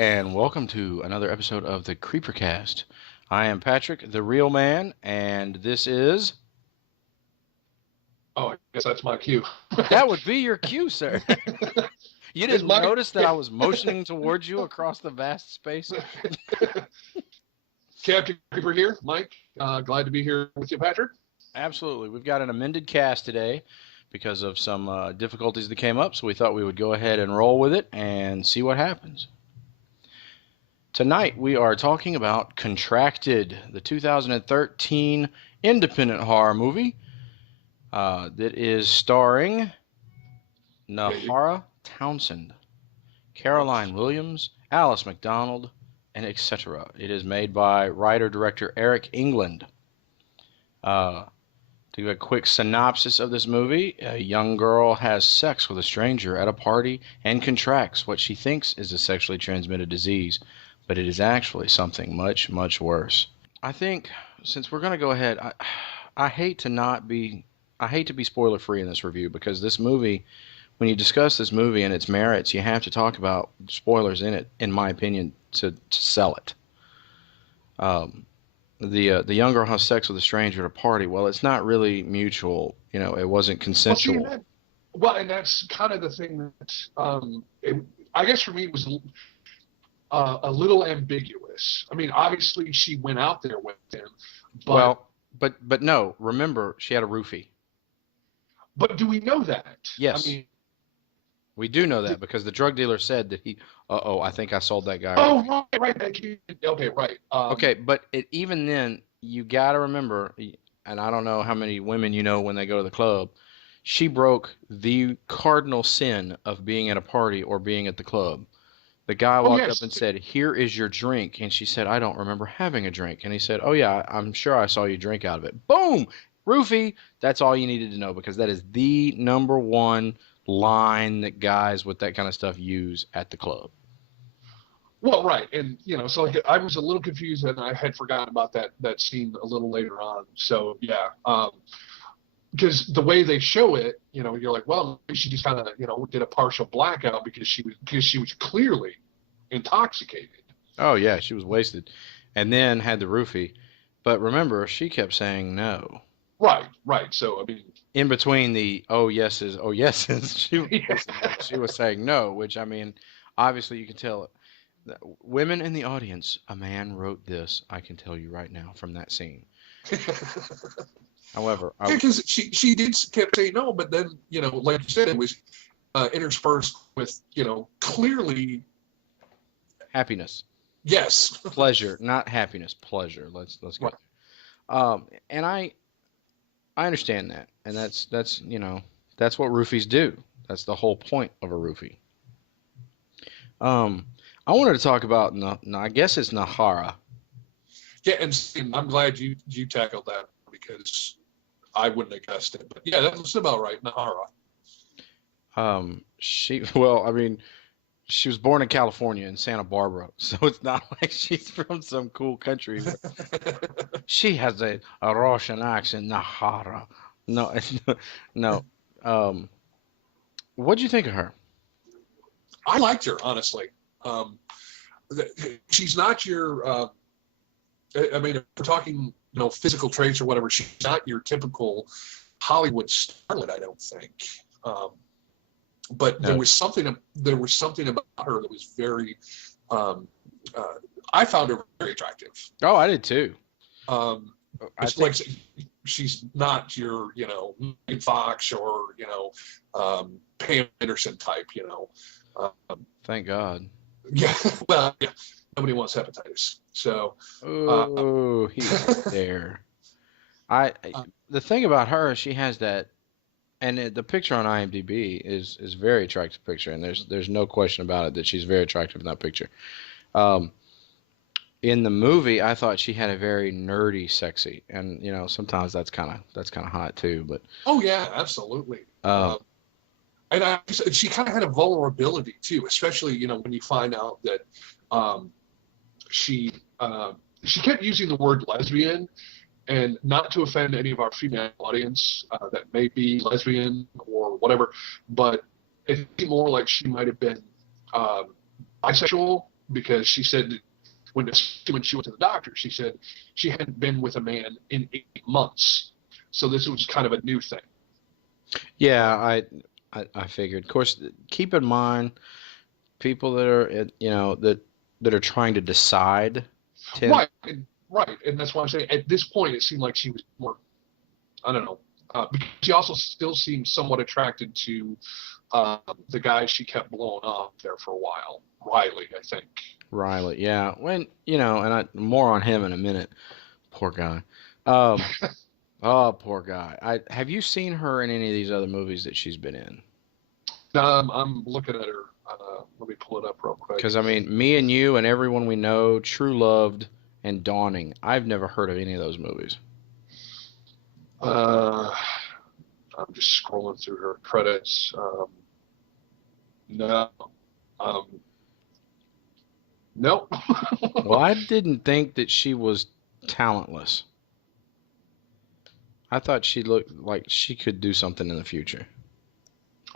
and welcome to another episode of the Creepercast. I am Patrick, the real man, and this is... Oh, I guess that's my cue. That would be your cue, sir. You It's didn't my notice that I was motioning towards you across the vast space? Captain Creeper here, Mike. Glad to be here with you, Patrick. Absolutely. We've got an amended cast today because of some difficulties that came up, so we thought we would go ahead and roll with it and see what happens. Tonight we are talking about Contracted, the 2013 independent horror movie that is starring Nahara Townsend, Caroline Williams, Alice McDonald, and etc. It is made by writer-director Eric England. To give a quick synopsis of this movie, a young girl has sex with a stranger at a party and contracts what she thinks is a sexually transmitted disease, but it is actually something much, much worse. I think since we're going to go ahead, I hate to be spoiler free in this review, because this movie, when you discuss this movie and its merits, you have to talk about spoilers in it, in my opinion, to sell it. The young girl has sex with a stranger at a party. Well, it's not really mutual. It wasn't consensual. And that's kind of the thing that I guess for me it was a little ambiguous. I mean, obviously she went out there with him, but no. Remember, she had a roofie. But do we know that? Yes. I mean, we do know that because the drug dealer said that he. I think I sold that guy. Oh, right. Okay, right. Okay, but even then, you got to remember, and I don't know how many women you know when they go to the club. She broke the cardinal sin of being at a party or being at the club. The guy walked up and said, "Here is your drink," and she said, "I don't remember having a drink." And he said, "Oh yeah, I'm sure I saw you drink out of it." Boom, roofie. That's all you needed to know, because that is the number one line that guys with that kind of stuff use at the club. Well, right, and so I was a little confused, and I had forgotten about that scene a little later on. So yeah, because the way they show it, you're like, well, she just kind of did a partial blackout because she was clearly intoxicated. Oh yeah, she was wasted, and then had the roofie. But remember, she kept saying no. Right. So I mean, in between the oh yeses, she was saying no, which, I mean, obviously you can tell it. Women in the audience, a man wrote this, I can tell you right now, from that scene. However, because she did kept saying no, but then like you said, it was interspersed with clearly happiness. Yes, pleasure, not happiness, pleasure. Let's go. Right. And I understand that, and that's what roofies do. That's the whole point of a roofie. I wanted to talk about, I guess it's Nahara. Yeah, and I'm glad you tackled that, because I wouldn't have guessed it. But yeah, that's about right, Nahara. She was born in California, in Santa Barbara, so it's not like she's from some cool country. She has a Russian accent, Nahara. No. What'd you think of her? I liked her, honestly. She's not your. I mean, if we're talking, physical traits or whatever, she's not your typical Hollywood starlet, I don't think. But no. there was something about her that was very. I found her very attractive. Oh, I did too. It's like she's not your, Megan Fox or Pam Anderson type, Thank God. Yeah, well, yeah. Nobody wants hepatitis, so. He's there. The thing about her, she has that, and the picture on IMDb is very attractive picture, and there's no question about it that she's very attractive in that picture. In the movie, I thought she had a very nerdy sexy, and sometimes that's kind of hot too. But oh yeah, absolutely. And she kind of had a vulnerability too, especially when you find out that she kept using the word lesbian, and not to offend any of our female audience that may be lesbian or whatever, but it seemed more like she might have been bisexual because she said when she went to the doctor, she said she hadn't been with a man in 8 months, so this was kind of a new thing. Yeah, I figured. Of course, keep in mind people that are that are trying to decide. Right, and that's why I'm saying at this point it seemed like she was more, I don't know, because she also still seemed somewhat attracted to the guy she kept blowing up there for a while, Riley, I think. Riley, yeah. When more on him in a minute. Poor guy. Um, oh, poor guy. Have you seen her in any of these other movies that she's been in? I'm looking at her. Let me pull it up real quick. Because I mean, Me and You and Everyone We Know, True Loved, and Dawning. I've never heard of any of those movies. I'm just scrolling through her credits. No. Um, no. Well, I didn't think that she was talentless. I thought she looked like she could do something in the future.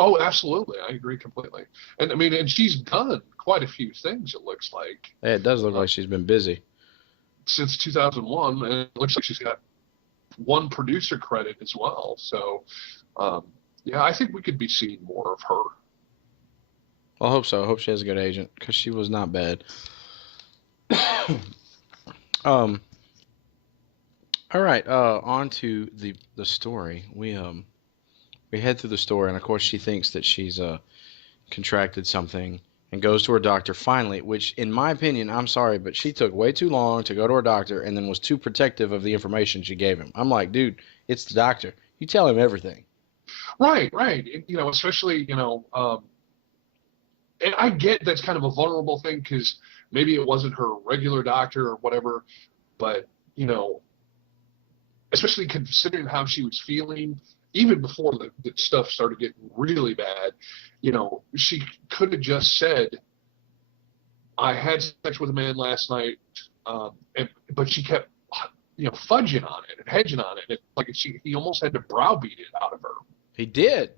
Oh, absolutely. I agree completely. And I mean, and she's done quite a few things, it looks like. Yeah, it does look like she's been busy. Since 2001, and it looks like she's got one producer credit as well. So, yeah, I think we could be seeing more of her. I hope so. I hope she has a good agent because she was not bad. All right. On to the story. We head through the story, and of course, she thinks that she's contracted something and goes to her doctor finally. Which, in my opinion, I'm sorry, but she took way too long to go to her doctor, and then was too protective of the information she gave him. I'm like, dude, it's the doctor. You tell him everything. Right. Especially, and I get that's kind of a vulnerable thing because maybe it wasn't her regular doctor or whatever, but, especially considering how she was feeling, even before the stuff started getting really bad, she could have just said, I had sex with a man last night, but she kept, fudging on it and hedging on it. He almost had to browbeat it out of her. He did.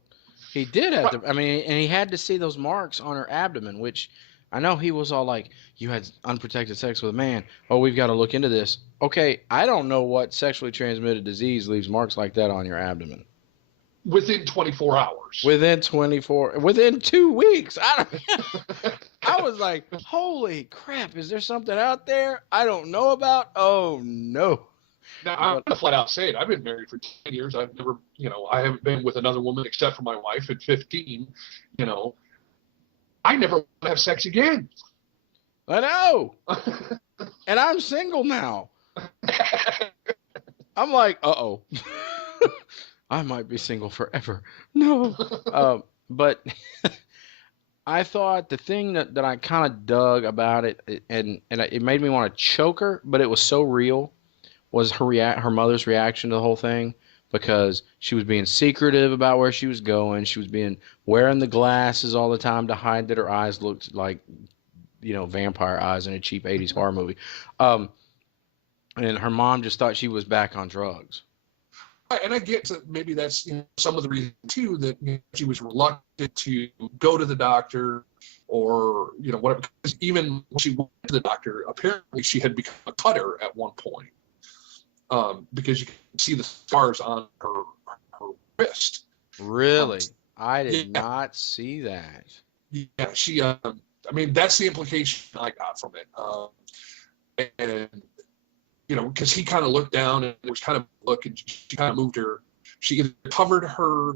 He did have Right. to. I mean, and he had to see those marks on her abdomen, which I know he was all like, "You had unprotected sex with a man. Oh, we've got to look into this." Okay, I don't know what sexually transmitted disease leaves marks like that on your abdomen. Within 24 hours. Within 2 weeks. I was like, "Holy crap! Is there something out there I don't know about?" Oh no. Now, I'm going to flat out say it. I've been married for 10 years. I've never, I haven't been with another woman except for my wife at 15. I never want to have sex again. I know. And I'm single now. I'm like, uh-oh. I might be single forever. No. But I thought the thing that I kind of dug about it, and it made me want to choke her, but it was so real, was her mother's reaction to the whole thing, because she was being secretive about where she was going. She was wearing the glasses all the time to hide that her eyes looked like, vampire eyes in a cheap 80s horror movie. And her mom just thought she was back on drugs. And I get that maybe that's some of the reason too that she was reluctant to go to the doctor or whatever. Because even when she went to the doctor, apparently she had become a cutter at one point. Because you can see the scars on her wrist. Really? I did not see that. Yeah, she. I mean, that's the implication I got from it. And because he kind of looked down and it was kind of a look, and she kind of moved her. She either covered her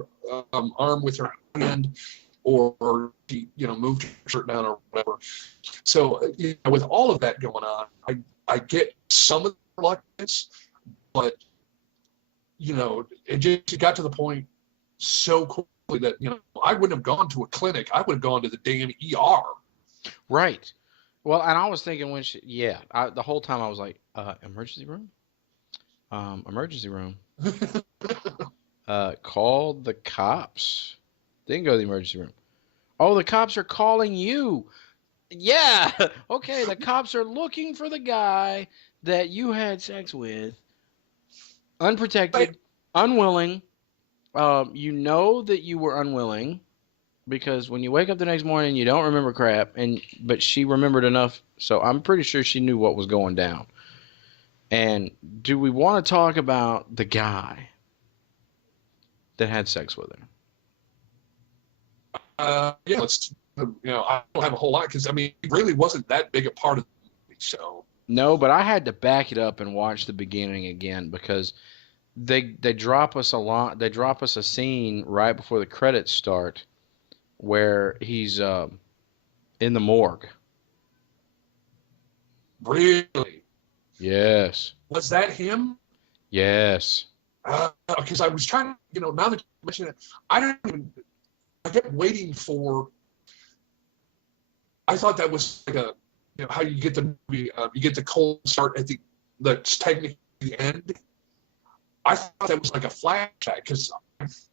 arm with her hand, or she moved her shirt down or whatever. So with all of that going on, I get some of the reluctance. But, it just got to the point so quickly that, I wouldn't have gone to a clinic. I would have gone to the damn ER. Right. Well, and I was thinking the whole time I was like, emergency room? Emergency room. Call the cops. Didn't go to the emergency room. Oh, the cops are calling you. Yeah. Okay, the cops are looking for the guy that you had sex with. Unprotected, unwilling. You know that you were unwilling because when you wake up the next morning, you don't remember crap, but she remembered enough, so I'm pretty sure she knew what was going down. And do we want to talk about the guy that had sex with her? Yeah, let's. I don't have a whole lot because I mean, it really wasn't that big a part of the movie. So No, but I had to back it up and watch the beginning again because they drop us a lot. They drop us a scene right before the credits start where he's in the morgue. really, Yes. was that him? Yes. Because I was trying to, now that you mention it, I don't even. I kept waiting for. I thought that was like a, how you get the movie, you get the cold start at that's technically the end. I thought that was like a flashback because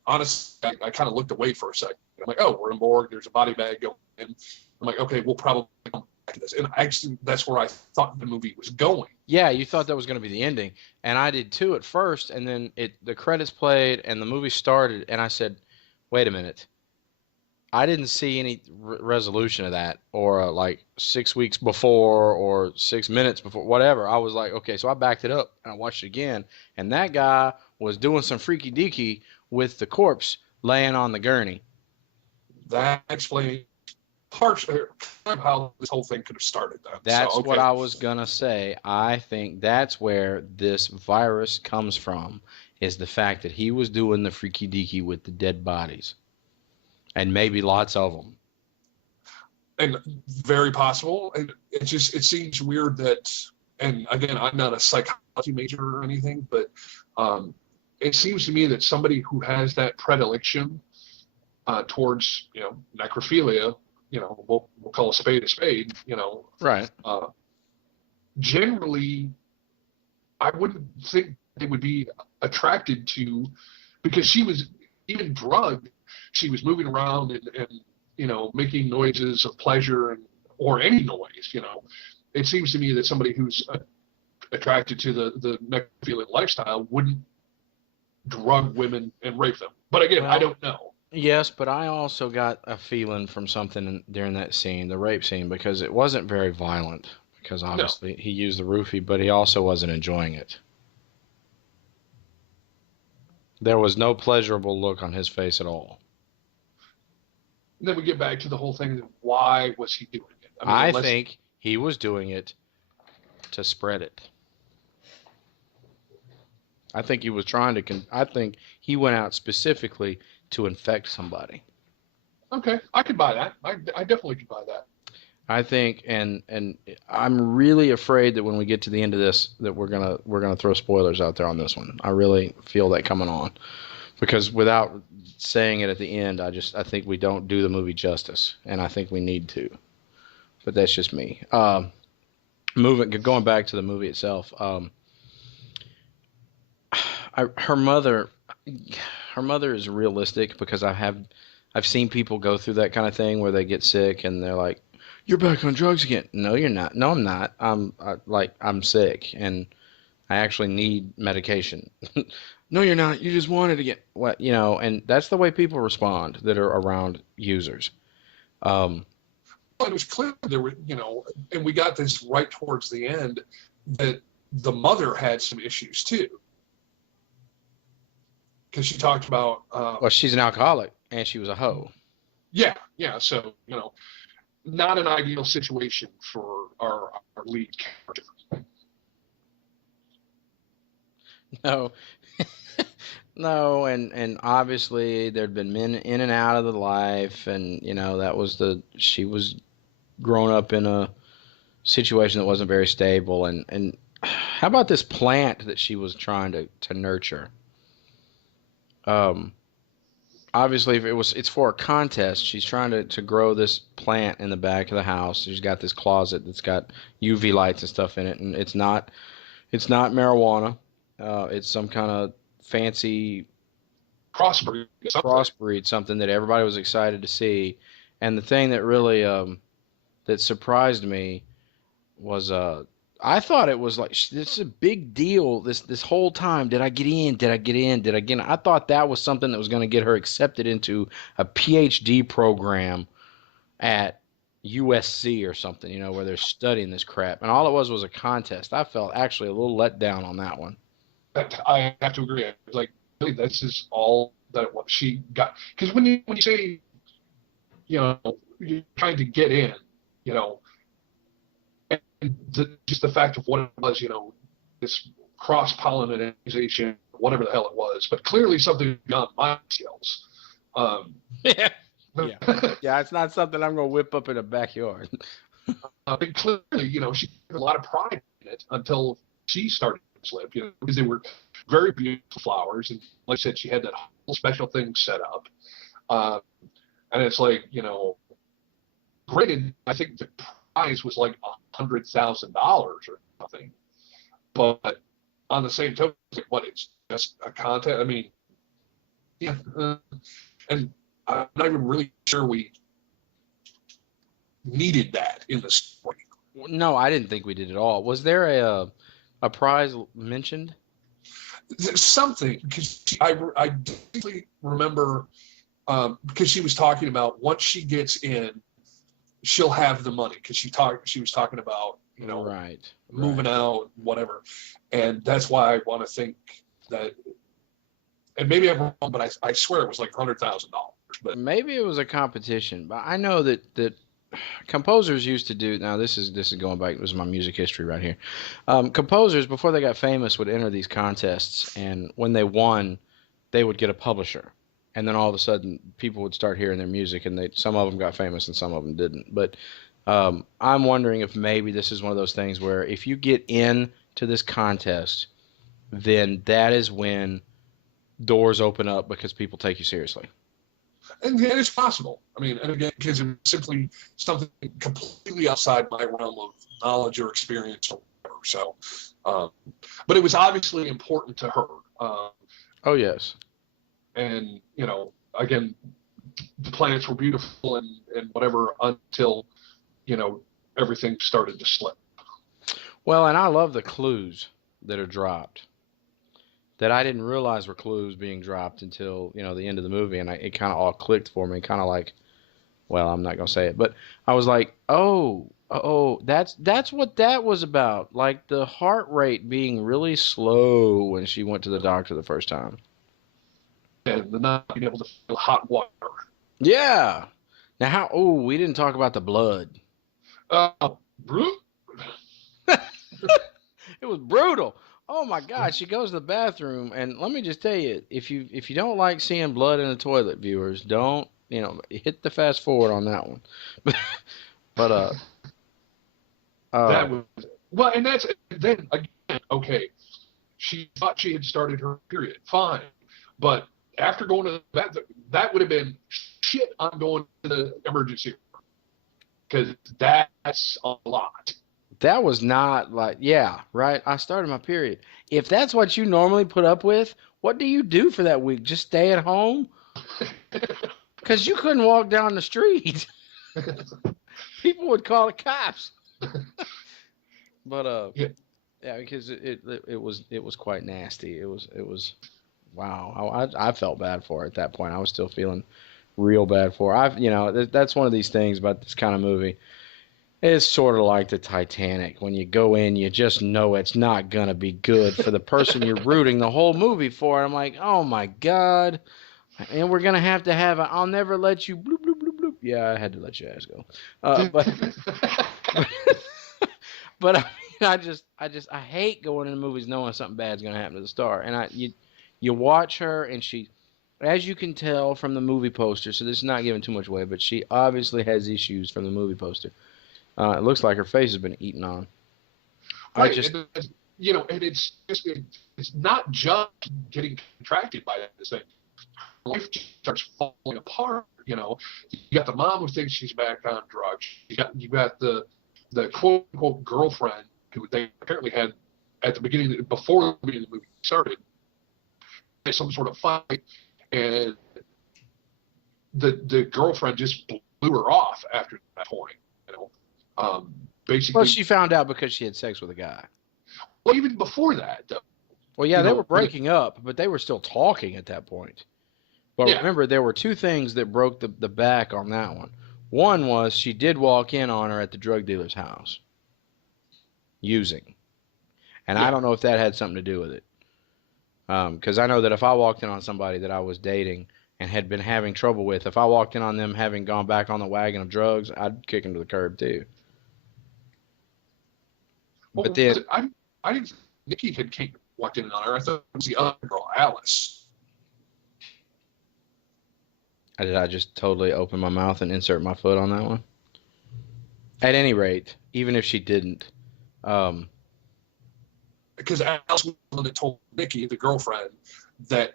honestly, I kind of looked away for a second. I'm like, oh, we're in morgue. There's a body bag going in. I'm like, okay, we'll probably come back to this. And actually, that's where I thought the movie was going. Yeah, you thought that was going to be the ending, and I did too at first. And then the credits played and the movie started, and I said, "Wait a minute." I didn't see any resolution of that, or like 6 weeks before, or 6 minutes before, whatever. I was like, okay, so I backed it up and I watched it again, and that guy was doing some freaky deaky with the corpse laying on the gurney. That explains partially how this whole thing could have started. Then. That's So, okay. what I was gonna say. I think that's where this virus comes from, is the fact that he was doing the freaky deaky with the dead bodies, and maybe lots of them. And very possible. And it seems weird that, and again, I'm not a psychology major or anything, but it seems to me that somebody who has that predilection towards, necrophilia, we'll call a spade, Right. Generally, I wouldn't think they would be attracted to, because she was even drugged, she was moving around and making noises of pleasure or any noise. It seems to me that somebody who's attracted to the necrophilic lifestyle wouldn't drug women and rape them. But again, I don't know. Yes, but I also got a feeling from something during that scene, the rape scene, because it wasn't very violent. Because obviously he used the roofie, but he also wasn't enjoying it. There was no pleasurable look on his face at all. And then we get back to the whole thing. Why was he doing it? I think he was doing it to spread it. I think he was trying to. I think he went out specifically to infect somebody. Okay, I could buy that. I definitely could buy that. I think, and I'm really afraid that when we get to the end of this, that we're gonna throw spoilers out there on this one. I really feel that coming on, because without saying it at the end, I think we don't do the movie justice, and I think we need to. But that's just me. Going back to the movie itself. Her mother is realistic, because I've seen people go through that kind of thing where they get sick and they're like, "You're back on drugs again." No, you're not. No, I'm not. I'm sick and I actually need medication. No, you're not. You just want it again. What, and that's the way people respond that are around users. Well, it was clear there were, and we got this right towards the end, that the mother had some issues too. Because she talked about. Well, she's an alcoholic and she was a hoe. Yeah. So, not an ideal situation for our lead character. No. No, and obviously there'd been men in and out of the life, and she was grown up in a situation that wasn't very stable, and how about this plant that she was trying to nurture? Obviously, it's for a contest. She's trying to grow this plant in the back of the house. She's got this closet that's got UV lights and stuff in it, and it's not marijuana. It's some kind of fancy crossbreed, something that everybody was excited to see. And the thing that really that surprised me was I thought it was like this is a big deal. This whole time, did I get in? Did I get in? Did I get in? I thought that was something that was going to get her accepted into a PhD program at USC or something, where they're studying this crap. And all it was a contest. I felt actually a little let down on that one. I have to agree. It's like, really, this is all that she got. Because when you say, you're trying to get in, and just the fact of what it was, this cross-pollination, whatever the hell it was, but clearly something beyond my skills. Yeah. Yeah, it's not something I'm going to whip up in the backyard. And clearly, she had a lot of pride in it until she started to slip, because they were very beautiful flowers. And like I said, she had that whole special thing set up. And it's like, granted, I think the prize was like $100,000 or something. But on the same token, it's just a contest. I mean, yeah. And I'm not even really sure we needed that in the story. No, I didn't think we did at all. Was there a prize mentioned? There's something, because I distinctly remember, because she was talking about once she gets in, she'll have the money, because she was talking about moving out, whatever, and that's why I want to think that, and maybe I'm wrong, but I swear it was like $100,000. But maybe it was a competition, but I know that composers used to do. Now this is going back. This is my music history right here. Composers, before they got famous, would enter these contests, and when they won, they would get a publisher, and then all of a sudden people would start hearing their music, and some of them got famous and some of them didn't. But I'm wondering if maybe this is one of those things where if you get into this contest, then that is when doors open up because people take you seriously. And it's possible. I mean, and again, because it's simply something completely outside my realm of knowledge or experience or whatever. So, but it was obviously important to her. Oh, yes. And, again, the planets were beautiful and whatever until, everything started to slip. Well, and I love the clues that are dropped that I didn't realize were clues being dropped until, the end of the movie. And it kind of all clicked for me, kind of like, well, I'm not going to say it, but I was like, oh, that's what that was about. Like the heart rate being really slow when she went to the doctor the first time. And the not being able to feel hot water. Yeah. Now, we didn't talk about the blood. It was brutal. Oh my God, she goes to the bathroom, and let me just tell you, if you don't like seeing blood in the toilet, viewers, don't hit the fast forward on that one. But that was well, and that's then again okay. She thought she had started her period, fine, but after going to that would have been shit. I'm going to the emergency room because that's a lot. That was not like, yeah, right. I started my period. If that's what you normally put up with, what do you do for that week? Just stay at home? Because you couldn't walk down the street. People would call the cops. But yeah, because it was quite nasty. It was wow. I felt bad for her at that point. I was still feeling real bad for her. That's one of these things about this kind of movie. It's sort of like the Titanic. When you go in, you just know it's not going to be good for the person you're rooting the whole movie for. I'm like, oh my God. And we're going to have I'll never let you bloop, bloop, bloop, bloop. Yeah, I had to let your ass go. But I mean, I hate going into movies knowing something bad's going to happen to the star. And you watch her, and she, as you can tell from the movie poster, so this is not giving too much away, but she obviously has issues from the movie poster. It looks like her face has been eaten on. Right, and it's just it's not just getting contracted by this thing. Life starts falling apart. You got the mom who thinks she's back on drugs. You got the quote unquote girlfriend who they apparently had at the beginning, before the beginning of the movie started, some sort of fight, and the girlfriend just blew her off after that point. basically. Well, she found out because she had sex with a guy. Well, even before that, though. Well, yeah, they were breaking up, but they were still talking at that point. But remember, there were two things that broke the back on that one. One was she did walk in on her at the drug dealer's house using. And I don't know if that had something to do with it. Because I know that if I walked in on somebody that I was dating and had been having trouble with, if I walked in on them having gone back on the wagon of drugs, I'd kick them to the curb too. Well, but then I didn't think Nikki had walked in on her. I thought it was the other girl, Alice. did I just totally open my mouth and insert my foot on that one? At any rate, even if she didn't, because Alice was the one that told Nikki, the girlfriend, that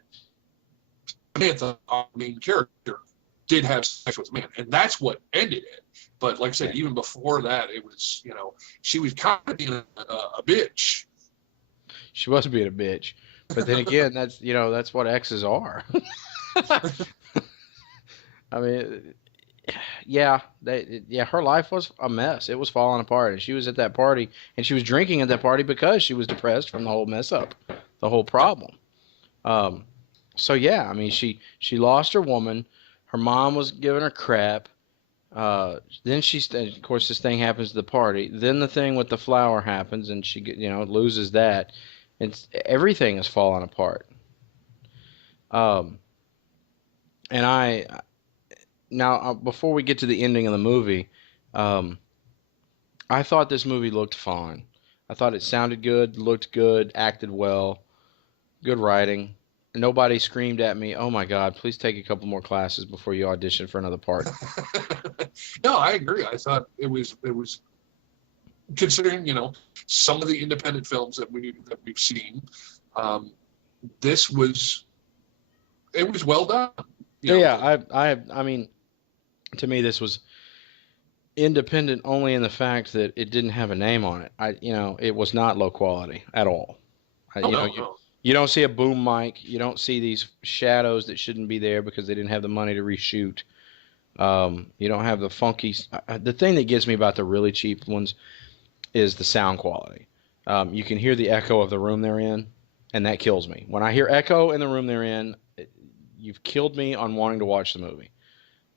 Samantha, our main character, did have sex with a man, and that's what ended it. But like I said, even before that, it was, she was kind of being a bitch. She was being a bitch, but then again, that's what exes are. I mean, her life was a mess. It was falling apart, and she was at that party, and she was drinking at that party because she was depressed from the whole mess up, the whole problem. So yeah, I mean, she lost her woman. Her mom was giving her crap. Then of course, this thing happens at the party. Then the thing with the flower happens, and she loses that. Everything is falling apart. And now, before we get to the ending of the movie, I thought this movie looked fine. I thought it sounded good, looked good, acted well, good writing. Nobody screamed at me, "Oh my God, please take a couple more classes before you audition for another part." No, I agree. I thought it was considering, some of the independent films that we've seen, it was well done. Yeah, I mean, to me, this was independent only in the fact that it didn't have a name on it. It was not low quality at all. No. You don't see a boom mic. You don't see these shadows that shouldn't be there because they didn't have the money to reshoot. You don't have the funky. The thing that gets me about the really cheap ones is the sound quality. You can hear the echo of the room they're in, and that kills me. When I hear echo in the room they're in, you've killed me on wanting to watch the movie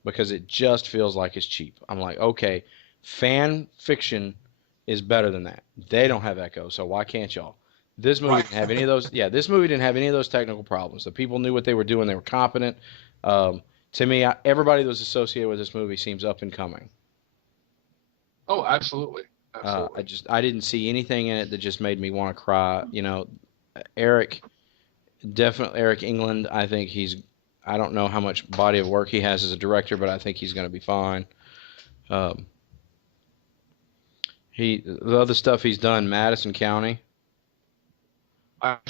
because it just feels like it's cheap. I'm like, okay, fan fiction is better than that. They don't have echo, so why can't y'all? This movie didn't have any of those. Yeah, this movie didn't have any of those technical problems. The people knew what they were doing. They were competent. To me, everybody that was associated with this movie seems up and coming. Oh, absolutely. I didn't see anything in it that just made me want to cry. Eric England. I think I don't know how much body of work he has as a director, but I think he's going to be fine. The other stuff he's done, Madison County.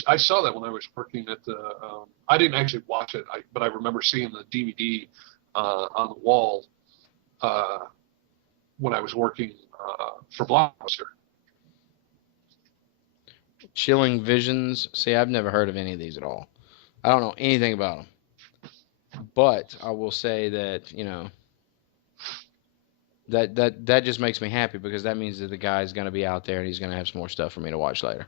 I saw that when I was working at the. I didn't actually watch it, but I remember seeing the DVD on the wall when I was working for Blockbuster. Chilling Visions. See, I've never heard of any of these at all. I don't know anything about them. But I will say that, that just makes me happy because that means that the guy's going to be out there and he's going to have some more stuff for me to watch later.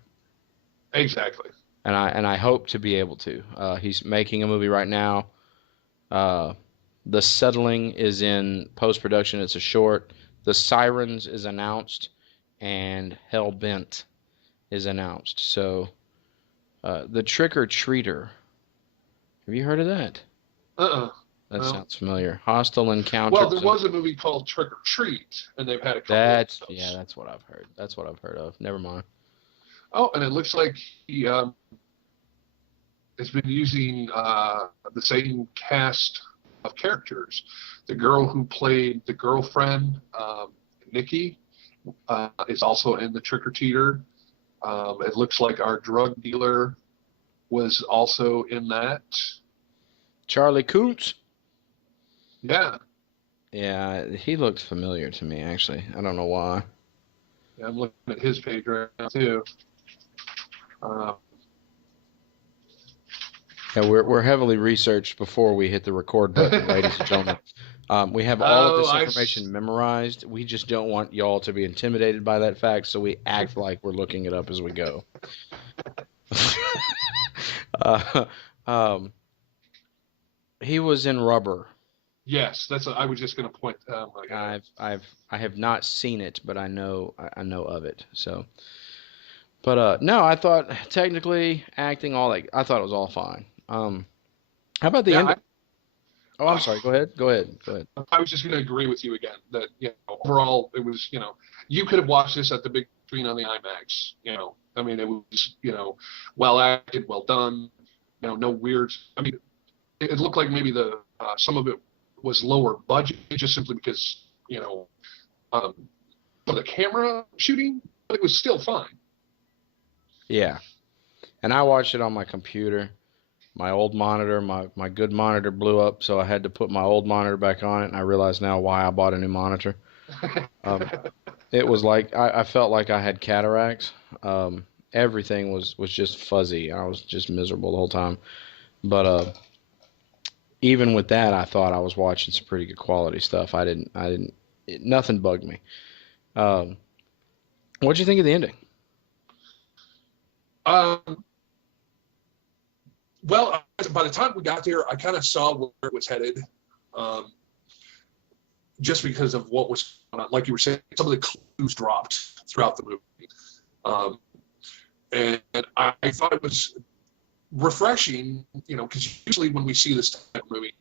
Exactly. And I hope to be able to. He's making a movie right now. The Settling is in post-production. It's a short. The Sirens is announced, and Hellbent is announced. So, The Trick or Treater. Have you heard of that? That sounds familiar. Hostile Encounter. Well, there was a movie called Trick or Treat, and they've had a couple of those. Yeah, that's what I've heard. That's what I've heard of. Never mind. Oh, and it looks like he has been using the same cast of characters. The girl who played the girlfriend, Nikki, is also in the Trick or Treater. It looks like our drug dealer was also in that. Charlie Coons? Yeah. Yeah, he looked familiar to me, actually. I don't know why. Yeah, I'm looking at his page right now, too. Yeah, we're heavily researched before we hit the record button, ladies and gentlemen. We have all of Oh, this information memorized. We just don't want y'all to be intimidated by that fact, so we act like we're looking it up as we go. uh, um, he was in Rubber. Yes, I was just going to point. Oh my God. I have not seen it, but I know of it. So, but no, I thought technically acting all that I thought it was all fine. How about the Yeah, ending? Oh, I'm sorry. Go ahead. Go ahead. Go ahead. I was just going to agree with you again that overall it was you could have watched this at the big screen on the IMAX. I mean it was well acted, well done. No weird. I mean it looked like maybe the some of it was lower budget just simply because um, for the camera shooting, but it was still fine. Yeah. And I watched it on my computer. My old monitor, my good monitor blew up, so I had to put my old monitor back on it, and I realize now why I bought a new monitor. Um, it was like I felt like I had cataracts. Everything was just fuzzy. I was just miserable the whole time. But even with that, I thought I was watching some pretty good quality stuff. Nothing bugged me. Um, what'd you think of the ending? Um, well, by the time we got there, I kind of saw where it was headed, um, just because of what was going on. Like you were saying, some of the clues dropped throughout the movie, um, and I thought it was refreshing, because usually when we see this type of movie,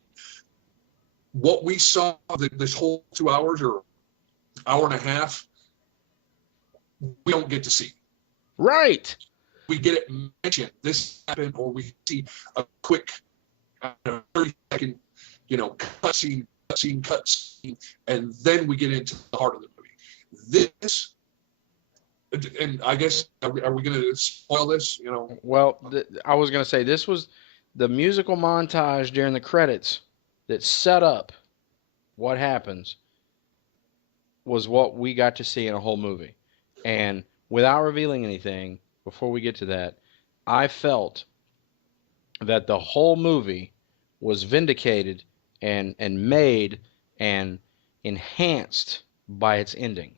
what we saw this whole 2 hours or hour and a half, we don't get to see. Right. We get it mentioned. This happened, or we see a quick 30-second, cutscene, and then we get into the heart of the movie. This, and I guess, are we going to spoil this? Well, I was going to say this was the musical montage during the credits that set up what happens was what we got to see in a whole movie. And without revealing anything, before we get to that, I felt that the whole movie was vindicated and made and enhanced by its ending.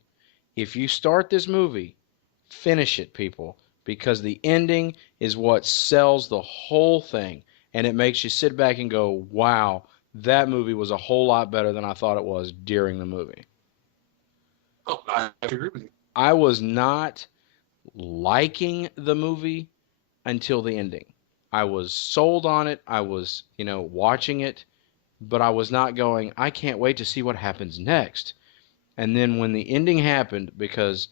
If you start this movie, finish it, people, because the ending is what sells the whole thing, and it makes you sit back and go, wow, that movie was a whole lot better than I thought it was during the movie. Oh, I agree with you. I was not liking the movie until the ending. I was sold on it. I was, watching it, but I was not going, I can't wait to see what happens next. And then when the ending happened, because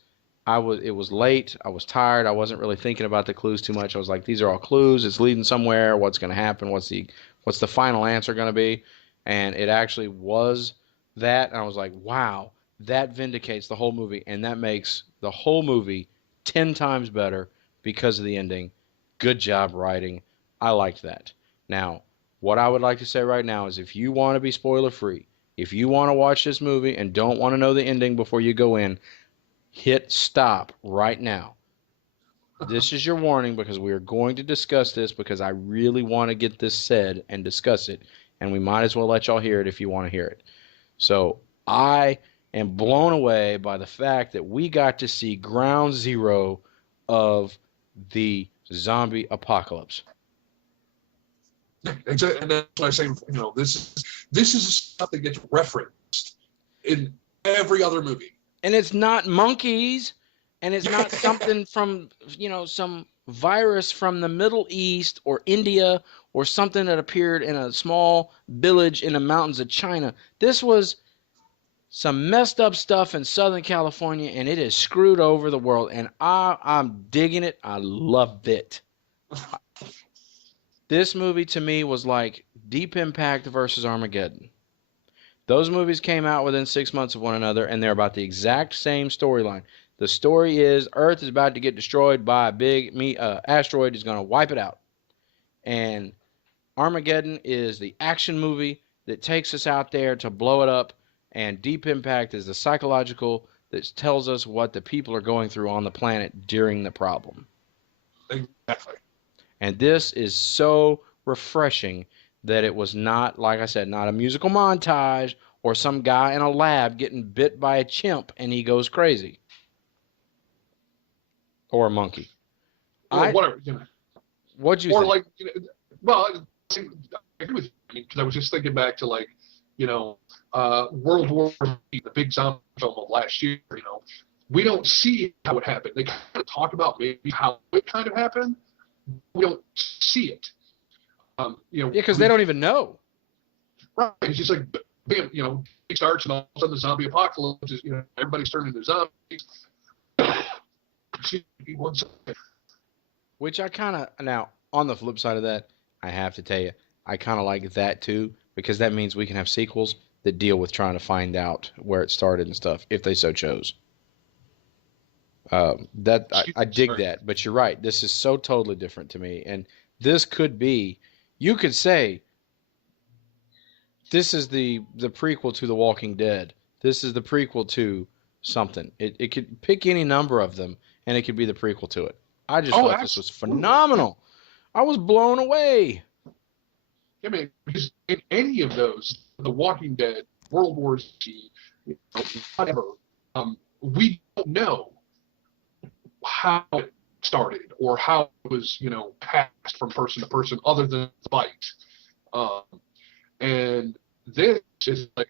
it was late, I was tired, I wasn't really thinking about the clues too much. I was like, these are all clues, it's leading somewhere, what's going to happen, what's the final answer going to be? And it actually was that, and I was like, wow, that vindicates the whole movie, and that makes the whole movie 10 times better because of the ending. Good job writing. I liked that. Now, what I would like to say right now is if you want to be spoiler free, if you want to watch this movie and don't want to know the ending before you go in, hit stop right now. This is your warning because we are going to discuss this because I really want to get this said and discuss it, and we might as well let y'all hear it if you want to hear it. So I am blown away by the fact that we got to see ground zero of the zombie apocalypse. Exactly, and that's what I'm saying. This is stuff that gets referenced in every other movie. And it's not monkeys, and it's not something from, some virus from the Middle East or India or something that appeared in a small village in the mountains of China. This was some messed up stuff in Southern California, and it has screwed over the world, and I'm digging it. I love it. This movie to me was like Deep Impact versus Armageddon. Those movies came out within 6 months of one another, and they're about the exact same storyline. The story is Earth is about to get destroyed by a big asteroid is going to wipe it out. And Armageddon is the action movie that takes us out there to blow it up, and Deep Impact is the psychological that tells us what the people are going through on the planet during the problem. Exactly. And this is so refreshing that it was not, like I said, not a musical montage or some guy in a lab getting bit by a chimp and he goes crazy. Or a monkey. Or whatever, What'd you or think? like, well, I agree with you because I was just thinking back to like, World War Z, the big zombie film of last year. We don't see how it happened. They kind of talk about maybe how it kind of happened. We don't see it. Yeah, because they don't even know. Right. It's just like, bam, it starts and all of a sudden the zombie apocalypse is, everybody's turning into zombies. Which I kind of, now, on the flip side of that, I have to tell you, I kind of like that too, because that means we can have sequels that deal with trying to find out where it started and stuff, if they so chose. I dig that, but you're right. This is so totally different to me, and this could be, you could say, this is the prequel to The Walking Dead. This is the prequel to something. It could pick any number of them, and it could be the prequel to it. I just thought this was phenomenal. I was blown away. I mean, because in any of those, The Walking Dead, World War Z, whatever, we don't know how it started or how it was, passed from person to person other than the bite. And this is like,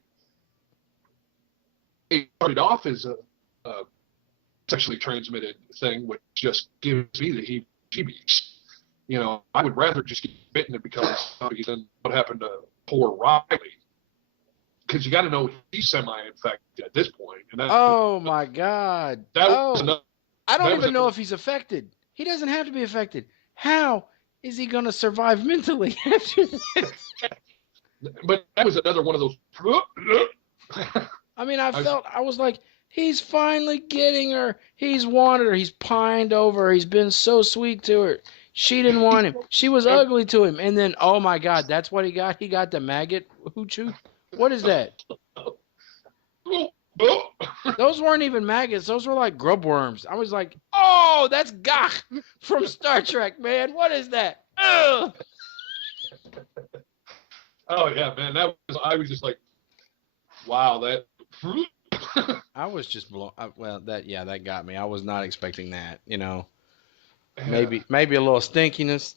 it started off as a sexually transmitted thing, which just gives me the heebie-jeebies. I would rather just get bitten and become a zombie than what happened to poor Riley. Because you got to know he's semi-infected at this point. And oh my God! I don't even know if he's affected. He doesn't have to be affected. How is he going to survive mentally after this? But that was another one of those. I mean, I was like, he's finally getting her. He's wanted her. He's pined over her. He's been so sweet to her. She didn't want him. She was ugly to him. And then, oh my God, that's what he got? He got the maggot hoochoo? What is that? Those weren't even maggots. Those were like grub worms. I was like, oh, that's Gach from Star Trek, man. What is that? Ugh. Oh, yeah, man. I was just like, wow, that. I was just blown. That got me. I was not expecting that, Maybe a little stinkiness,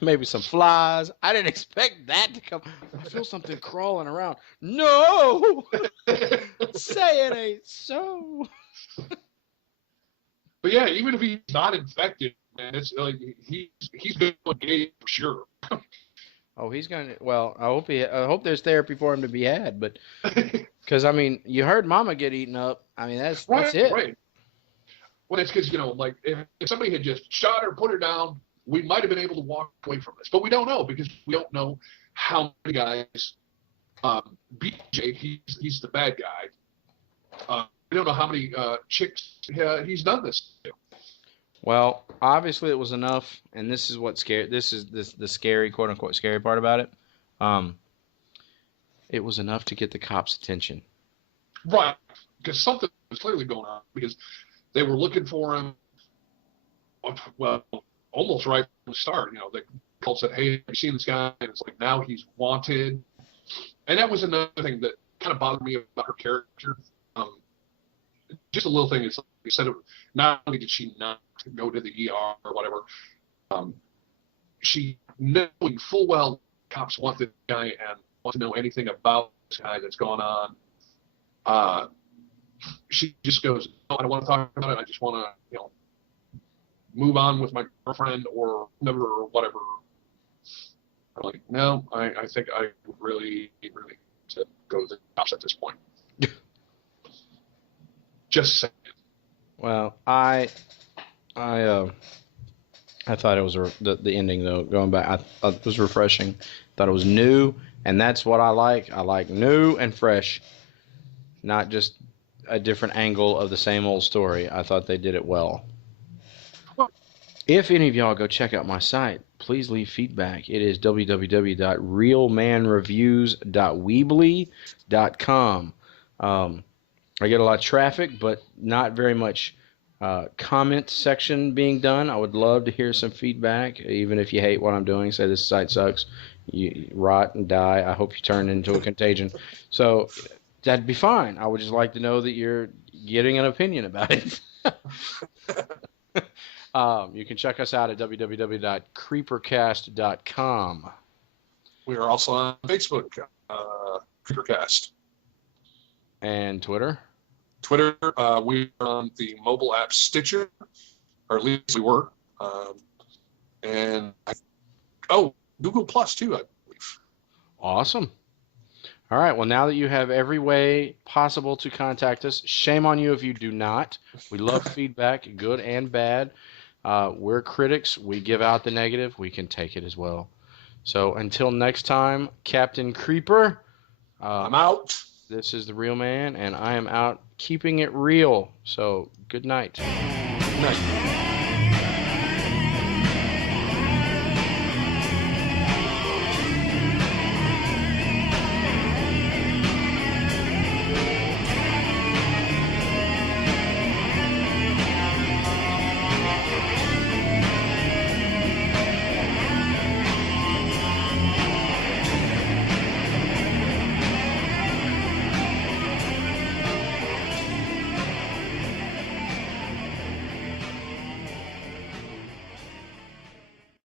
maybe some flies. I didn't expect that to come. I feel something crawling around. No! Say it ain't so. But yeah, even if he's not infected, man, it's like he's going to gay for sure. Oh, he's gonna. Well, I hope there's therapy for him to be had, but because I mean, you heard Mama get eaten up. I mean, that's it. Right. Well, it's because like if somebody had just shot her, put her down, we might have been able to walk away from this, but we don't know because we don't know how many guys. BJ, he's the bad guy. We don't know how many chicks he's done this to. Well, obviously it was enough, and this is what scared. This is the scary, quote unquote, scary part about it. It was enough to get the cops' attention. Right, because something was clearly going on because they were looking for him. Well, almost right from the start. The call said, "Hey, have you seen this guy?" And it's like now he's wanted. And that was another thing that kind of bothered me about her character. Just a little thing is, like you said, not only did she not go to the ER or whatever, she knowing full well cops want this guy and want to know anything about this guy that's going on. She just goes, "No, I don't want to talk about it. I just want to, move on with my girlfriend or never or whatever." I'm like, no, I think I would really to go to the cops at this point. Just saying. Well, I thought it was the ending though. Going back, it was refreshing. Thought it was new, and that's what I like. I like new and fresh, not just a different angle of the same old story. I thought they did it well. If any of y'all go check out my site, please leave feedback. It is www.realmanreviews.weebly.com. I get a lot of traffic, but not very much comment section being done. I would love to hear some feedback, even if you hate what I'm doing. Say this site sucks, you rot and die. I hope you turn into a contagion. So that'd be fine. I would just like to know that you're getting an opinion about it. You can check us out at www.creepercast.com. We are also on Facebook, Creepercast. And Twitter? Twitter, we are on the mobile app Stitcher, or at least we were. Google Plus too, I believe. Awesome. All right. Well, now that you have every way possible to contact us, shame on you if you do not. We love feedback, good and bad. We're critics. We give out the negative. We can take it as well. So until next time, Captain Creeper. I'm out. This is the Real Man, and I am out keeping it real. So good night. Good night.